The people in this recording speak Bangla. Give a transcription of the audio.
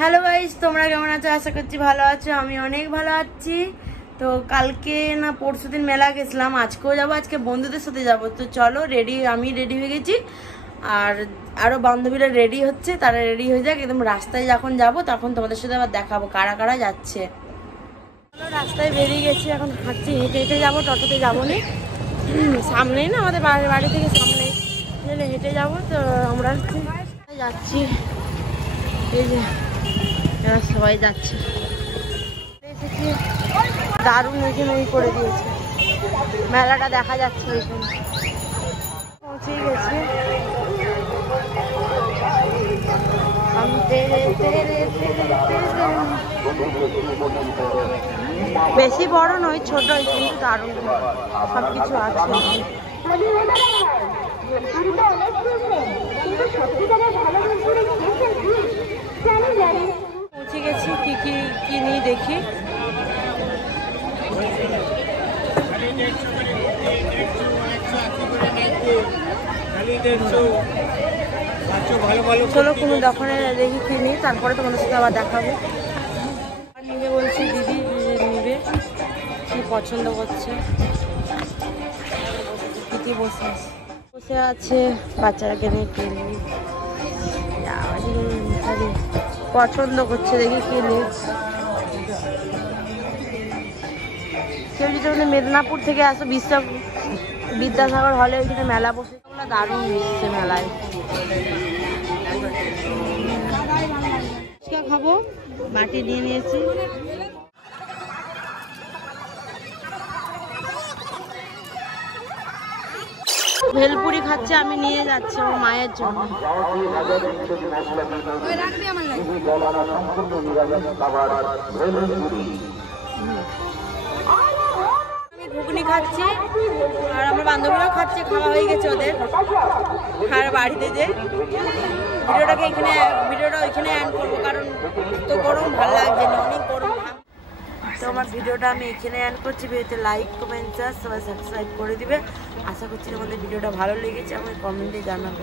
হ্যালো গাইস, তোমরা কেমন আছো? আশা করছি ভালো আছো। আমি অনেক ভালো আছি। তো কালকে না পরশুদিন মেলা গেছিলাম, আজকেও যাবো, আজকে বন্ধুদের সাথে যাবো। তো চলো আমি রেডি হয়ে গেছি, আর আরও বান্ধবীরা রেডি হচ্ছে, তারা রেডি হয়ে যাক। একদম রাস্তায় যখন যাব তখন তোমাদের সাথে আবার দেখাবো কারা কারা যাচ্ছে। চলো, রাস্তায় বেরিয়ে গেছি, এখন হাঁটছি, হেঁটে হেঁটে যাবো, টোটোতে যাবো না। সামনেই না, আমাদের বাড়ি থেকে সামনেই, হেঁটে যাবো। তো আমরা যাচ্ছি, এই যে এরা সবাই যাচ্ছে। দারুণ ওইখানে করে দিয়েছে, মেলাটা দেখা যাচ্ছে ওইখানে। পৌঁছে গেছে, বেশি বড় নয়, ছোটই, কিন্তু দারুণ সবকিছু আছে। পৌঁছে গেছি, কি কি কিনি দেখি। চলো কোনো দোকানে দেখি কিনি, তারপরে তোমাদের সাথে আবার দেখাবো। নিবে বলছি দিদি, নিবে, কি পছন্দ করছে। দিদি বসে আছে, বাচ্চারা কিনে পছন্দ করছে, দেখি কিনি। কেউ যদি আমাদের মেদিনীপুর থেকে আসো, বিদ্যাসাগর হলে ওইখানে মেলা বসে, দারুণ মিশছে মেলায়। ফুচকা খাবো, বাটি নিয়ে নিয়েছি। ভেলপুরি খাচ্ছে, আমি নিয়ে যাচ্ছি আমার মায়ের জন্য। আমি ঘুগনি খাচ্ছি, আর আমার বান্ধবীরাও খাচ্ছে, খাওয়া হয়ে গেছে ওদের। আর বাড়িতে যে ভিডিওটা ওইখানে অ্যাড করবো, কারণ তো গরম ভালো লাগছে না, অনেক গরম। তো আমার ভিডিওটা আমি এখানে অ্যাড করছি। ভিডিওতে লাইক, কমেন্ট, সবাই সাবস্ক্রাইব করে দিবে। আশা করছি তোমাদের ভিডিওটা ভালো লেগেছে, আমাকে কমেন্টে জানাবে।